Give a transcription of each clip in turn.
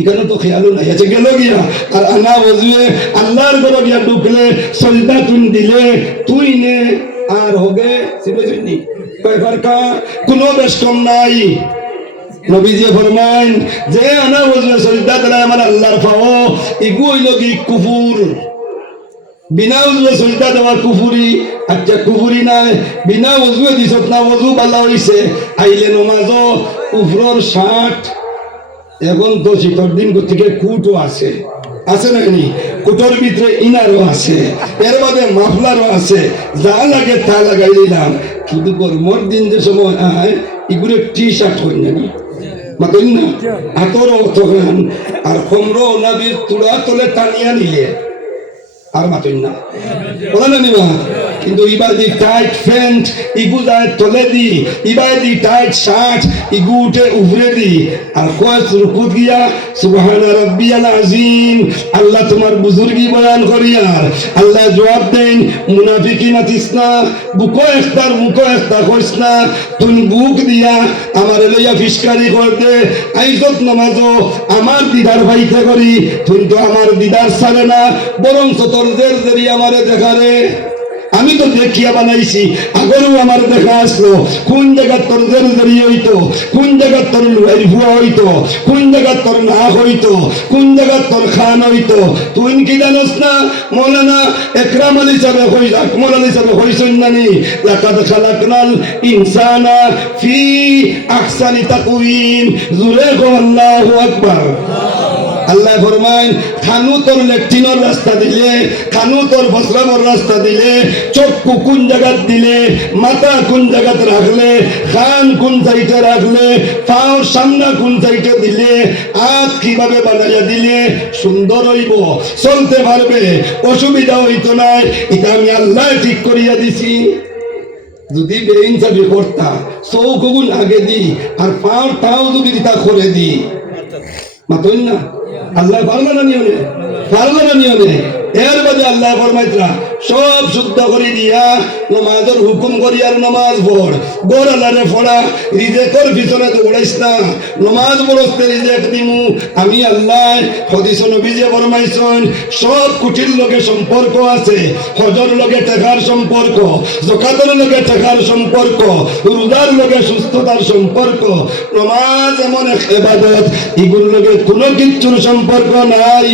এখানে তো খেয়ালও নাই আছে গেল গিয়া। আর আনা বজুয়ে আল্লাহর গিয়া তুন দিলে তুই নে, আর কয়বার কা কোনো বেষ্টম নাই। যে আনা কি বিনা আচ্ছা নাই, বিনা না আইলে নমাজও কুফরর ষাট তো শীতর দিন থেকে? কুটও আছে। আছে না নি কুটোর ভিতরে ইনারও আছে। এর বাদে মাফলারও আছে। যা লাগে তা লাগাই দিলাম। কিন্তু গরমর দিন যে সময়, আয়, এগুলো টি শার্ট হই না নি না? হাতরও তখন আর কমরো নাবির তুড়া তলে টানিয়া নিলে। আর মাতই না। বলে না কিন্তু ইবার দি টাইট প্যান্ট ইগু যায় তলে দি ইবার দি টাইট শার্ট ইগু উঠে উপরে দি। আর কয় রুকুত গিয়া? সুবহান রাব্বিয়াল আযীম। আল্লাহ তোমার বুজুর্গি বয়ান করিয়ার আল্লাহ জবাব দেন মুনাফিকি মাতিস না, বুকো একটার মুখো একটা কইস না। তুই বুক দিয়া আমার লইয়া ফিসকারি করতে, আইজত নামাজও আমার দিদার ভাইতে করি। তুই তো আমার দিদার ছাড়ে না বরং তোর জের জেরি আমারে দেখারে। আমি তো দেখিয়া বানাইছি আগরেও আমার দেখা আসলো। কোন জায়গা তোর জের হইতো? কোন জায়গা তোর লুয়াই ভুয়া হইতো? কোন জায়গা তোর না হইতো? কোন জায়গা তোর খান হইতো? তুই কি জানোস না? মৌলানা একরাম আলী সাহেব হই, আকমল আলী সাহেব হইছেন নানি লাকাদ খালাকনাল ইনসানা ফি আহসানি তাকওয়িম। গো আল্লাহু আকবার। আল্লাহ ফরমাইন খানু তোর লেট্রিনের রাস্তা দিলে, খানু তোর বসরামর রাস্তা দিলে, চক্ষু কোন জায়গাত দিলে, মাথা কোন জায়গাত রাখলে খান কোন সাইডে রাখলে, পাও সামনা কোন সাইডে দিলে, হাত কীভাবে বানাইয়া দিলে, সুন্দর হইব, চলতে পারবে, অসুবিধা হইতো না এটা আমি আল্লাহ ঠিক করিয়া দিছি। যদি বেইনসাফি করতা, চৌকগুন আগে দি, আর পাওয়ার তাও যদি তা করে দি। মাতইন না? আল্লাহ পারবে না নিয়মে? পারবে না নিয়মে? এর বাদে আল্লাহ ফরমাইতরা সব শুদ্ধ করে দিয়া নমাজের হুকুম নমাজ পড়া। রিজেকর পিছনে দৌড়াইস না। নমাজ পড়তে রিজেক দিমু। আমি আল্লাহ নবীজে ফরমাইছন, সব কুটির লোকে সম্পর্ক আছে, হজর লোকে টেকার সম্পর্ক জকাতের লোকে টেকার সম্পর্ক, রোজার লোকে সুস্থতার সম্পর্ক, নমাজ এমন এক এবাদত এগুলোর লোকে কোনো কিচ্ছুর সম্পর্ক নাই।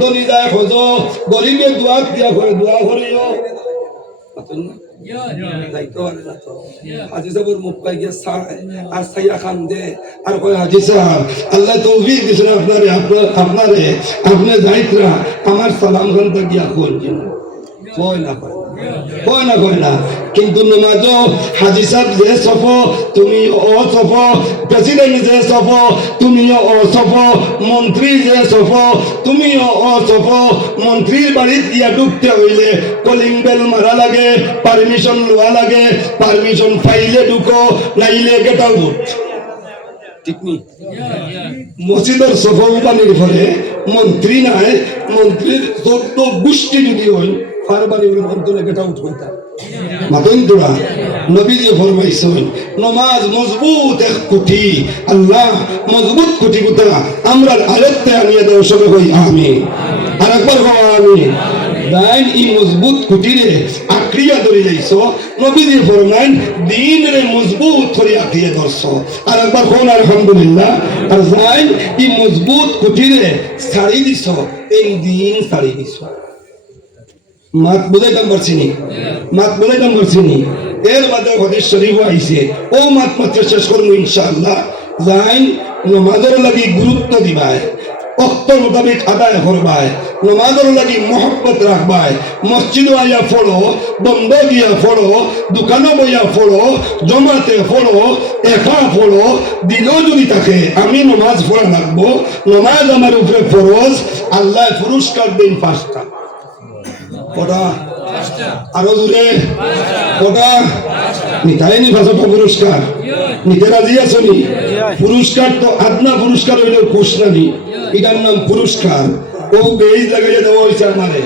দনি যায় হজ গরিবে দোয়া দিয়া করে দোয়া করিও। খান আপনারে আপনি যাইতরা আমার সালাম খানটা গিয়া কয় না কয়। কয় না কয় না। কিন্তু নমাজ হাজি সাহেব যে সফ তুমি ও সফ প্রেসিডেন্ট যে সফ তুমি ও সফ মন্ত্রী যে সফ তুমি ও সফ মন্ত্রীর বাড়িত ঢুকতে হইলে কলিং বেল মারা লাগে পারমিশন লওয়া লাগে পারমিশন পাইলে ঢুকো নাইলে গেট আউট। মসজিদের সফল পানির ফলে মন্ত্রী নাই মন্ত্রীর চোদ্দ গোষ্ঠী যদি হয় অন্তরে গেট আউট ই মজবুত যাইছ। মজবুত আলহামদুলিল্লাহ। ই মজবুত কুটিরে ছাড়ি দিছ। এই দিন ছাড়ি দিছ। মাত বুঝাইতাম পারছি নি। মাত বুঝাইতাম পারছি নি। এর বাদে হদিস শরীফ আইছে। ও মাত মাত্র শেষ করব ইনশাআল্লাহ। যাইন নমাজের লাগি গুরুত্ব দিবায় অক্তর মোতাবেক আদায় করবায় নমাজের লাগি মহব্বত রাখবায় মসজিদ আইয়া ফলো গিয়া ফলো দোকানে বইয়া ফলো জমাতে ফলো একা ফলো যদি থাকে, আমি নমাজ পড়া লাগবো নমাজ আমার উপরে ফরজ, আল্লাহ পুরস্কার দিন পাঁচটা। কটা আরও দূরে কটা নিতাই নি ভাষাটা পুরস্কার নিতে রাজি পুরস্কার তো আদনা পুরস্কার হইলেও এটার নাম পুরস্কার ও লাগাইয়া দেওয়া হয়েছে আমারে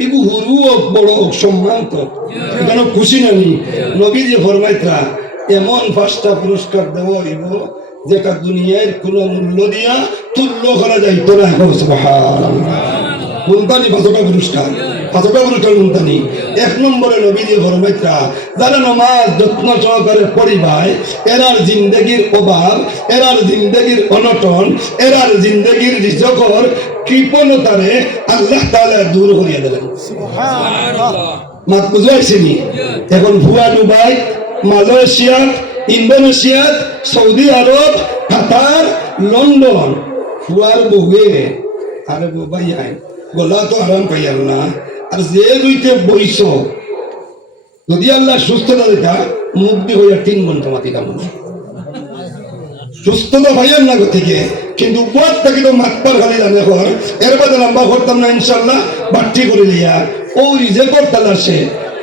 ইগু হুরু হোক বড় হোক সম্মান তো এখানে খুশি নানি। নবী যে ফরমাইত্রা এমন পাঁচটা পুরস্কার দেওয়া হইব যেটা দুনিয়ার কোনো মূল্য দিয়া তুল্য করা যাইতো না মুলতানি পাঁচটা পুরস্কার পাঁচটা পুরস্কার মুলতানি। এক নম্বরে নবী দিয়ে ফরমাইত্রা যারা নমাজ যত্ন সহকারে পরিবায় এরার জিন্দগির অভাব এরার জিন্দগির অনটন এরার জিন্দগির রিজকর কৃপণতারে আল্লাহ তাআলা দূর করিয়া দিলেন মাত বুঝাইছিনি এখন ভুয়া দুবাই মালয়েশিয়া ইন্দোনেশিয়া সৌদি আরব কাতার লন্ডন। ফুয়ার বউয়ে আরে বাবাই আইন গলা তো আরাম পাইয়াল না। আর যে দুইতে বইস যদি আল্লাহ দেখা মুখ দিয়ে হইয়া তিন ঘণ্টা মাতি সুস্থ সুস্থতা ভাইয়ার না থেকে, কিন্তু উপর থেকে তো মাতবার খালি ঘর এর বাদে লম্বা করতাম না ইনশাল্লাহ বাট্টি করে লিয়া ও করতাল আসে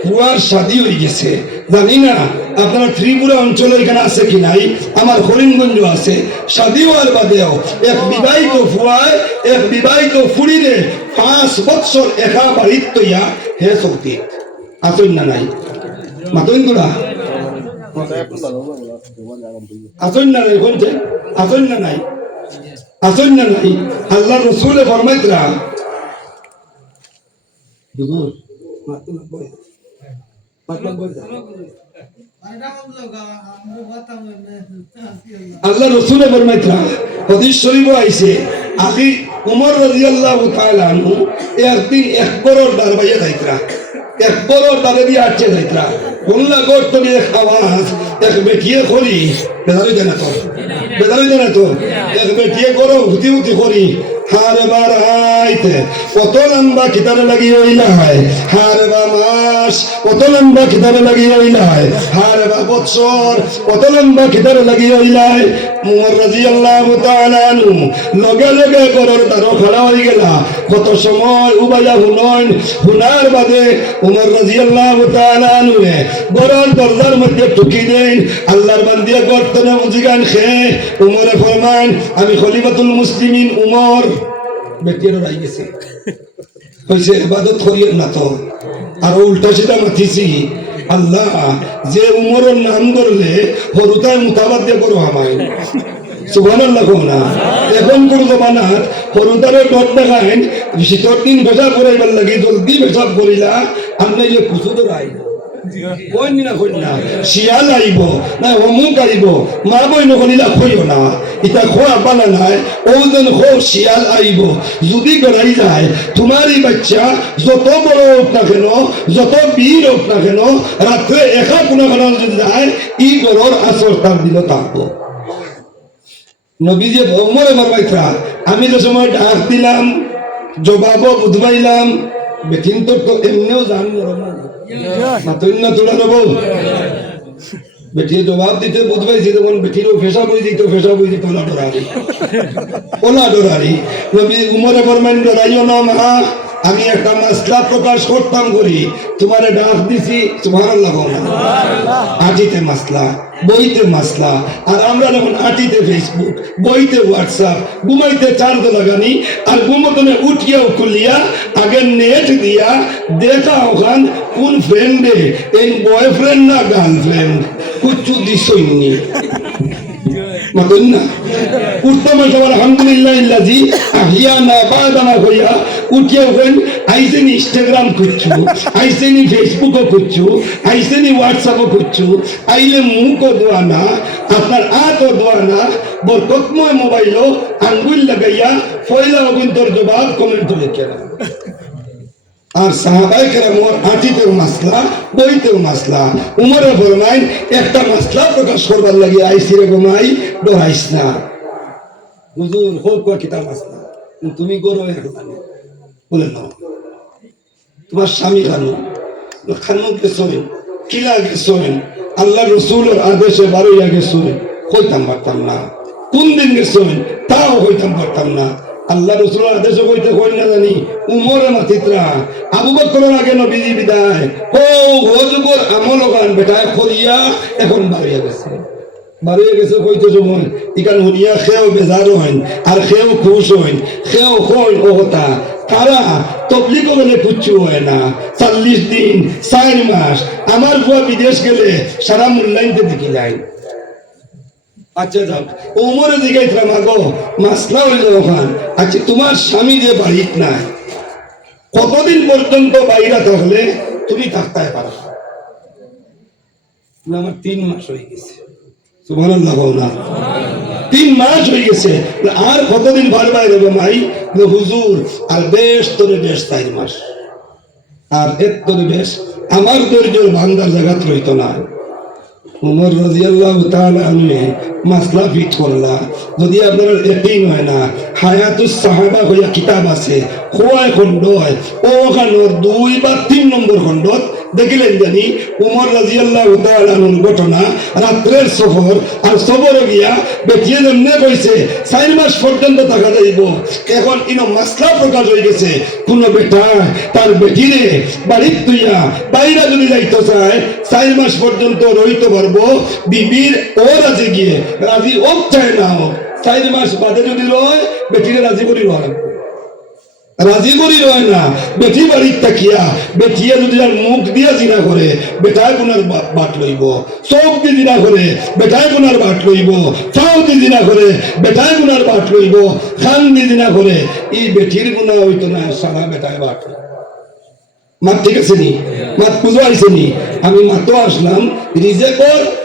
পুয়ার শাদি হয়ে গেছে। জানি না, আপনার ত্রিপুরা অঞ্চল এখানে আছে কি নাই, আমার হরিণগঞ্জ আছে। শাদি হওয়ার বাদেও এক বিবাহিত ফুয়ায় এক বিবাহিত ফুড়িরে পাঁচ বৎসর একা বাড়িত তৈয়া হে শক্তি আসুন না নাই? মাতইন তোরা আসুন না নাই কোনছে আসুন মাতুল বই মাতুল বই আল্লাহ রসুলে ফরমাইতরা হদিস শরীফ আইছে। আখি উমর রাজিয়াল্লাহ তাআলা একদিন এক করোড় দারবাইয়া যাইতরা, এক করোড় দারে দিয়ে আটকে যাইতরা। কোনলা করত এক আওয়াজ এক বেটিয়ে করি বেদারি দেনা তো বেদারি দেনা তো, এক বেটিয়ে করো হুতি হুতি করি হারে বার আইতে কত লম্বা কিতাবে লাগিয়ে হইলা হয়, হারে বা মাস, কত লম্বা কিতাবে লাগিয়ে হইলা হয়, হারে বা বৎসর, কত লম্বা কিতাবে লাগিয়ে হইলা হয় মুমর রাদিয়াল্লাহু তাআলা আনহু, লগে লগে করর তারো খাড়া হয়ে গেলা, কত সময় উবাইয়া হুনন হুনার বাদে উমর রাদিয়াল্লাহু তাআলা আনহু গরর দরজার মধ্যে টুকি দেন। আল্লাহর বান্দিয়া করতে না বুঝিগান খে। উমরে ফরমান, আমি খলিফাতুল মুসলিমিন উমর। বেটির রাই গেছে। হয়েছে না তো। আর উল্টা সিধা মাতিছি। আল্লাহ, যে উমরের নাম করলে হরুতায় মুতাবাদ দিয়ে করো আমায়। সুবহানাল্লাহ কও না। দিন কইনি না শিয়াল আইব না অমুক আইব মা বই নকলিলা কইও না। ইটা খোয়া পালা নাই ও যেন খো শিয়াল আইব। যদি গড়াই যায়, তোমারই বাচ্চা যত বড় হোক না কেন, যত বীর হোক না কেন রাত্রে একা কোনো কারণ যদি যায়, ই গড়র আসর তার দিল থাকব নবী যে ভ্রমণে মারবাইতা আমি যে সময় ডাক দিলাম জবাবও বুধবাইলাম তো তো এমনিও জান মাতন্য তোলা রব বেটিয়ে জবাব দিতে বুধবাইছি তখন বেটিরও ফেসা বই দিত ফেসা বই দিত ওলা ডরারি। ওলা ডরারি। নবী উমরে ফরমান ডরাইও না মা আমি একটা মাসলা প্রকাশ করতাম করি তোমারে ডাক দিছি তোমার কও না আটিতে মাসলা। বইতে মাসলা, আর আমরা যখন আটিতে ফেসবুক বইতে হোয়াটসঅ্যাপ ঘুমাইতে চার্জ লাগানি, আর ঘুমতনে উঠিয়াও খুলিয়া আগে নেট দিয়া, দেখা ওখান কোন ফ্রেন্ডে এই বয়ফ্রেন্ড না গার্লফ্রেন্ড কুচ্ছু দিসইনি না উত্তম সবার আলহামদুলিল্লাহ ইল্লাজি আহিয়ানা বাদানা হইয়া উঠিয়া ওখান আইসেনি ইনস্টাগ্রাম খুঁজছু আইসেনি ফেসবুকও খুঁজছু আইসেনি হোয়াটসঅ্যাপও খুঁজছু, আইলে মুখও দোয়া না, আপনার আতও দোয়া না, বরকতময় মোবাইলও আঙ্গুল লাগাইয়া ফয়লা অবিন্তর জবাব কমেন্ট লিখে না আর সাহাবাই কেরাম ওর আঁটিতেও মাসলা, বইতেও মাসলা, উমরে ফরমাইন, একটা মাসলা প্রকাশ করবার লাগে আইসি রে গোমাই ডরাইস না। হুজুর, হোক কোয়া কিতাব আসলা তুমি গরো বলে নাও তোমার স্বামী খানো খানো গেছেন কিলা গেছেন আল্লাহ রসুলের আদেশে বারোইয়া গেছেন হইতাম পারতাম না। কোন দিন গেছেন তাও হইতাম পারতাম না। আল্লাহ রসুলের আদেশে হইতে হই না জানি উমরে মাতিত্রা আবু বকরের আগে নবীজি বিদায়। ও হজুগর আমল গান বেটায় খরিয়া এখন বাড়িয়া গেছে বাড়িয়ে গেছে কইতে সময় ইকান হনিয়া খেয়েও বেজারও হইন, আর খেয়েও খুশ হইন, খেয়েও হইন ও হতা। তারা তবলিগ গেলে কুচ্ছু হয় না। চল্লিশ দিন, চার মাস, আমার বুয়া বিদেশ গেলে সারা মূল্যায়নতে দেখি যায়? আচ্ছা যাও ওমরে জিগাইছিলাম আগো মাসলা হইল ওখান। আচ্ছা তোমার স্বামী যে বাড়িত নাই, কতদিন পর্যন্ত বাইরা থাকলে তুমি থাকতে পারো? আমার তিন মাস হয়ে গেছে। সুবহানাল্লাহ না। তিন মাস হয়ে গেছে। আর কতদিন ভালো বাইরে মাই? হুজুর, আর বেশ তোরে বেশ চার মাস। আর এর তোরে বেশ, আমার দরিদ্র ভান্ডার জায়গা রইত না। মাসলা ফিট করলা। যদি আপনার এটিং হয় না, হায়াতুস সাহাবা হইয়া কিতাব আছে, খোয়ায় খণ্ড হয় ও ওখানোর দুই বা তিন নম্বর খণ্ডত দেখিলেন জানি, উমর রাজিয়াল্লাহু তাআলা ঘটনা, রাত্রের সফর আর সফরে গিয়া বেটিয়ে যেমনে কইছে, চার মাস পর্যন্ত থাকা যাইব। এখন ইনো মাসলা প্রকাশ হয়ে গেছে, কোন বেটা, তার বেটিরে বাড়ির তুইয়া বাইরে যদি যাইতে চায়, চার মাস পর্যন্ত রইতে পারব, বিবির ও রাজি গিয়ে রাজি চায় না। হোক চার মাস বাদে যদি রয়, বেটিরে রাজি করি রয় রাজি করি রয় না। বেটি বাড়ির তাকিয়া, বেটিয়া যদি আর মুখ দিয়া জিনা করে বেটায় গুনার বা- বাট লইব। চোখ দি জিনা করে বেটায় গুনার বাট লইব। চাও দি জিনা করে বেটায় গুনার বাট লইব। খান দি জিনা করে এই বেটির গুণা হইতো না, সারা বেটায় বাট। মাত ঠিক আছে নি? মাত পুজো আইছে নি? আমি মাতো আসলাম রিজেকর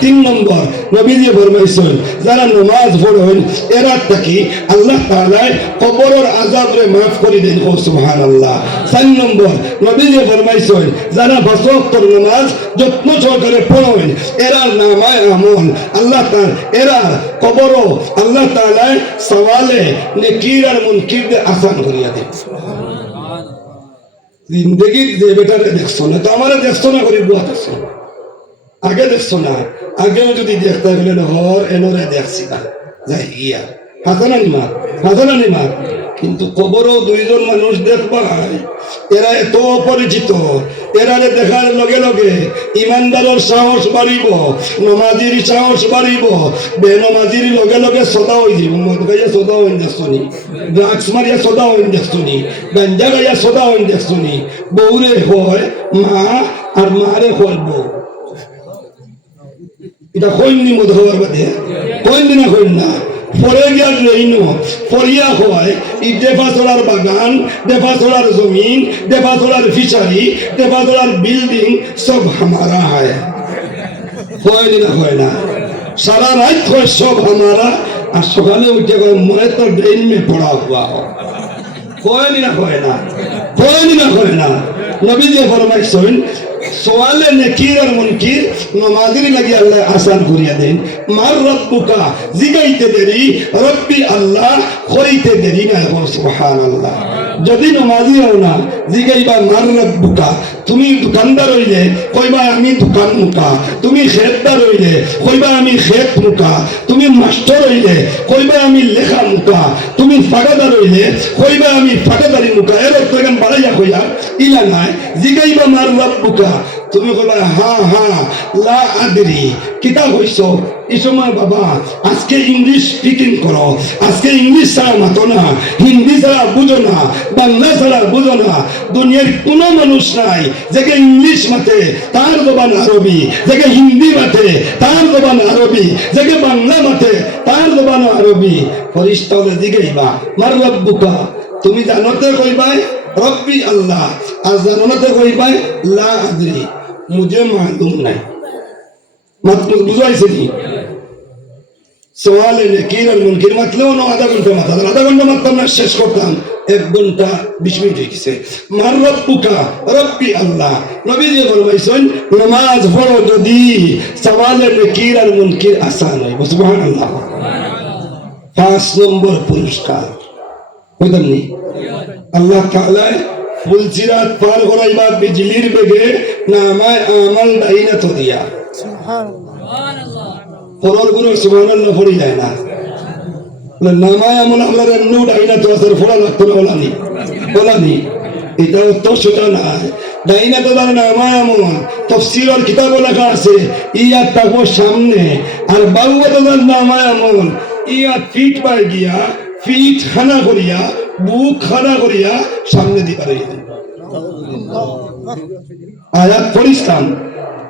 তিন নম্বর নবীজি ফরমাইছেন যারা নমাজ পড়েন এরা থাকি আল্লাহ তাআলা কবরের আযাবরে মাফ করে দেন ও সুবহানাল্লাহ। চার নম্বর নবীজি ফরমাইছেন যারা বাসক্তর নমাজ যত্ন সহকারে পড়েন এরার নামায় আমল। আল্লাহ তাআলা এরা কবর আল্লাহ তাআলা সওয়ালে নেকির আর মুনকির দে আসান করিয়া দেন। জিন্দগি যে বেটারে দেখছ না তো আমারে দেখছ না করি বুয়া দেখছ। আগে দেখছ না? আগেও যদি দেখতে গেলে হর এনরে দেখছি না যাই গিয়া হাতে না নিমা হাতে না নিমা কিন্তু কবরও দুইজন মানুষ দেখবাই। এরা এত অপরিচিত। এরারে দেখার লগে লগে ইমানদারের সাহস বাড়িব, নমাজির সাহস বাড়িব। বেনমাজির লগে লগে সদা হয়ে যাব মদ গাইয়া সদা হইন দেখছনি ড্রাগস মারিয়া সদা হইন দেখছনি গাঞ্জা গাইয়া সদা হইন দেখছনি বউরে হয়, মা আর মারে হয় বউ এটা মত হওয়ার বাদে কইন দিনা কইন না। পরে গিয়া রইন পরিয়া হয় ই দেফাচলার বাগান দেফাচলার জমিন দেফাচলার ফিশারি দেফাচলার বিল্ডিং সব হামারা হয়। হয় না হয় না। সারা রাত হয় সব হামারা আর সকালে উঠে কয় মই তো ড্রেন মে পড়া হুয়া। हो হয় না হয় না। হয় না হয় না। নবী যে ফরমাইছেন সোয়ালে যদি নমাজি হও না, জিগাইবা মার রব্বুকা। তুমি দোকানদার হইলে, কইবা আমি দোকান মুকা। তুমি খেতদার হইলে, কইবা আমি খেত মুকা। তুমি মাস্টার হইলে, কইবা আমি লেখা মুকা। তুমি ফাটাদার হইলে, কইবা আমি ফাটাদারি মুকা। এর বাড়াইয়া ইলা নাই, জিগাইবা মার রব্বুকা। তুমি কইবা, হা হা, লা আদরি হইছ? বাবা, আজকে ইংলিশ স্পিকিং করো। আজকে ইংলিশ ছাড়া মাতো না, হিন্দি ছাড়া বুঝো না, বাংলা ছাড়া বুঝো না। দুনিয়ার কোনো মানুষ নাই যাকে ইংলিশ মাতে, তার জবান আরবি। যাকে হিন্দি মাতে, তার জবান আরবি। যাকে বাংলা মাতে, তার জবান আরবি। ফরিস্তা জিগাইবা, মার রব্বুকা, তুমি জানতে কইবাই? রব্বি আল্লাহ। আর জানাতে কই পাই, লা আদরি। মুঝে মালুম নাই। মাত্র বুঝাইছে নি সোয়ালে নেকির আর মুনকির মাতলেও না, আধা ঘণ্টা মাতাম আধা ঘণ্টা মারতাম না শেষ করতাম। এক ঘণ্টা বিশ মিনিট হয়ে গেছে। মার রব্বুকা, রব্বি আল্লাহ। নবী যে বলবাইছেন, নামাজ পড়ো যদি সওয়ালে নেকির আর মুনকির আসান হয় সুবহানাল্লাহ। পাঁচ নম্বর পুরস্কার। বুঝলেন আল্লাহ তাআলা ফুলসিরাত পার করাইবা বিজলির বেগে না আমায় আমাল ডাইনা তো দিয়া। পরর গুরু সুবহানাল্লাহ পড়ি যায় না। নামায় আমল আমরা এমনি ডাইনা তো আসর ফোড়া লাগতো না ওলানি ওলানি এটা তো সেটা না। ডাইনা তো তার নামায় আমল তফসিরর কিতাবও লেখা আছে ইয়াত থাকব সামনে। আর বাবুয়া তো তার নামায় আমল। ইয়া ফিট পাই গিয়া ফিট খানা করিয়া বুক খানা করিয়া সামনে দিবার আয়াত পড়িস্তাম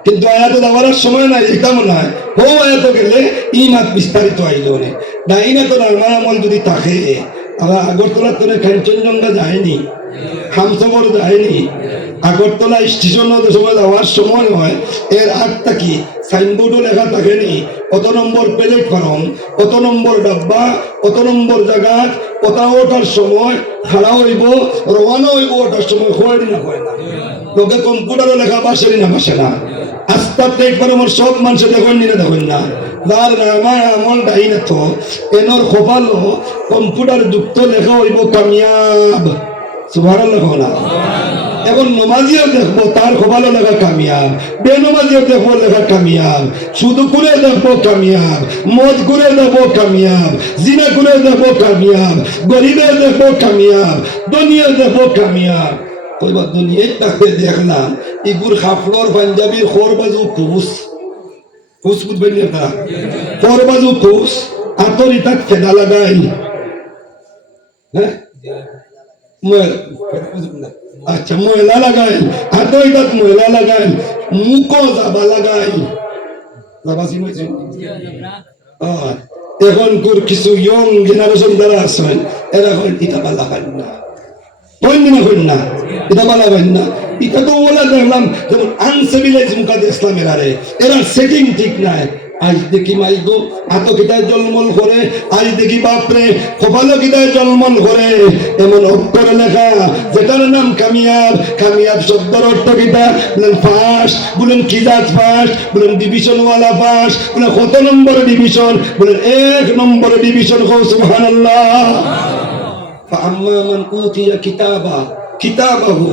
কিন্তু আয়াত দেওয়ার সময় নাই এটা মনে হয় হো আয়াত গেলে ই মাত বিস্তারিত আইল রে। ডাইনা তো আমার যদি থাকে আমরা আগরতলার তোরে কাঞ্চনজঙ্ঘা যায়নি হামসবর যায়নি। আগরতলা স্টেশন সময় যাওয়ার সময় হয়। এর আগটা কি? সাইনবোর্ডও লেখা থাকেনি। কত নম্বর প্লেটফর্ম কত নম্বর ডাব্বা, কত নম্বর জায়গা কোথাও ওঠার সময় খাড়া হইব, রওনা হইব ওঠার সময়, হয় না হয় না। লোকে কম্পিউটারও লেখা বাসেনি না বাসে না। আস্তা প্লেটফর্মের সব মানুষে দেখেন না দেখেন না। যার নামা আমল ডাই না এনর কপালো কম্পিউটার যুক্ত লেখা হইব কামিয়াব। সুভার লেখো না। এখন নমাজিও দেখব, তার কপালে লেখা কামিয়াব বেনমাজিও দেখব, লেখা কামিয়াব শুধু করে দেখব কামিয়াব মদ করে দেখব কামিয়াব জিনা করে দেখব কামিয়াব গরিবে দেখব কামিয়াব দুনিয়া দেখব কামিয়াব কইবা, দুনিয়ায় তাকে দেখলাম ইগুর খাফলর পাঞ্জাবির খোর বাজু কুস। কুস বুঝবেন না বাজু কুস আতরি তাক ফেদা লাগাই। হ্যাঁ? আচ্ছা ময়লা লাগাই হাতই তাত ময়লা লাগাই মুখো যাবা লাগাই যাবা চিনেছেন এখন কোর কিছু ইয়ং জেনারেশন যারা আছেন এরা এখন ইটা বালা খান না কইন না কইন না এটা বালা কইন না এটা তো ওলা দেখলাম যেমন আনসিভিলাইজ মুখাতে ইসলামের আরে এরা সেটিং ঠিক নাই আজ দেখি মাই গো হাত কিতায় জলমল করে আজ দেখি বাপরে কপাল কিতায় জলমল করে। এমন অক্ষরে লেখা যেটার নাম কামিয়াব। কামিয়াব শব্দর অর্থ কিতা বলেন ফার্স্ট বলেন কিজাজ ফার্স্ট বলেন ডিভিশন ওয়ালা ফার্স্ট বলেন কত নম্বর ডিভিশন বলেন এক নম্বর ডিভিশন কৌ সুবহানাল্লাহ। আম্মা মান উতিয়া কিতাবা কিতাবাহু।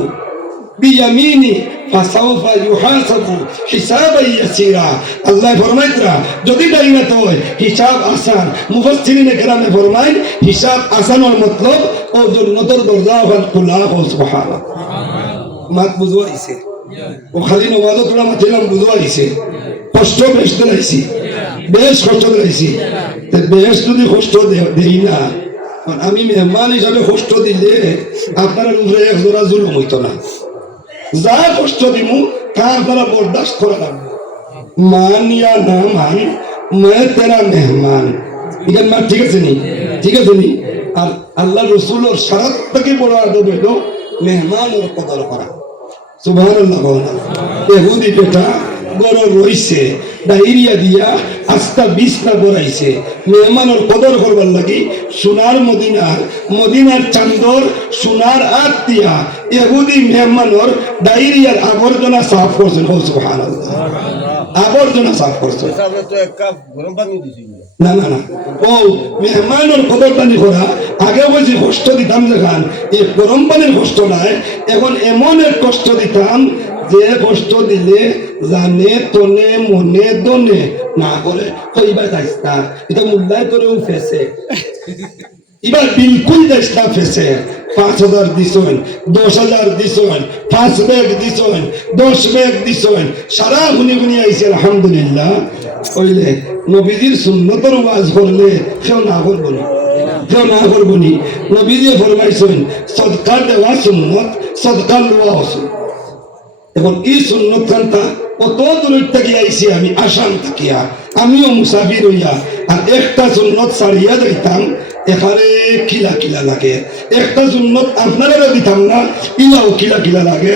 بيمينه فسوف يحاسب حسابا يسيرا আল্লাহ ফরমাইতরা যদি ডাইনা তো হিসাব আসান মুফাসসিরিনে কেরামে ফরমাই হিসাব আসানোর মতলব ও জন্নতর দরজা ওখান খোলা হো সুবহানাল্লাহ মাত বুঝবাইছে ও খালি নমাজও তোরা মাতিলাম বুঝবাইছে কষ্ট বেশ দিলাইছি বেশ কষ্ট দিলাইছি বেশ যদি কষ্ট দে- দেই না আর আমি মেহমান হিসাবে কষ্ট দিলে আপনার উপরে এক জোড়া জুলুম হইতো না যা কষ্ট দিমু তা আপনারা বরদাস্ত করা লাগবে মান ইয়া না মান मैं तेरा मेहमान এখানে মা ঠিক আছে নি ঠিক আছে নি আর আল্লাহ রসুলোর সারাত থেকে বড় আদব হইল মেহমান ওর কদর করা সুবহানাল্লাহ বলা এহুদি বেটা বড় রইছে ডাইরিয়া দিয়া আস্তা বিছনা বড়াইছে মেহমানের কদর করবার লাগি সোনার মদিনার মদিনার চান্দর, সোনার আত দিয়া এহুদি মেহমানের ডাইরিয়ার আবর্জনা সাফ করছেন। আবর্জনা সাফ দিছিল না না না। ও মেহমানের পানি করা, আগে বলছি কষ্ট দিতাম যেখান এই গরম পানির কষ্ট নাই, এখন এমন এক কষ্ট দিতাম যে কষ্ট দিলে জানে, তনে, মনে, দনে, না করে কইবা যাইস এটা মূল্যায় করেও ফেসে এবার বিলকুল ফেসে পাঁচ হাজার দিছেন দশ হাজার দিছেন পাঁচ ব্যাগ দিছেন দশ ব্যাগ দিছেন সারা আলহামদুলিল্লাহ। কইলে নবীজির সুন্নতর ওয়াজ করলে কেউ না করব কেউ না করব নি। নবীজি ফরমাইছেন সদকার দেওয়া সুন্নত সদকার লওয়া সুন্নত এবং এই সন্ন্যতানটা কত দূরের থেকে আইসি আমি আসাম থাকিয়া। আমিও মুসাফির হইয়া আর একটা সুন্নত ছাড়িয়া যাইতাম, এখানে কিলা কিলা লাগে। একটা জুন্নত আপনারা দিতাম না ইলাও কিলা কিলা লাগে।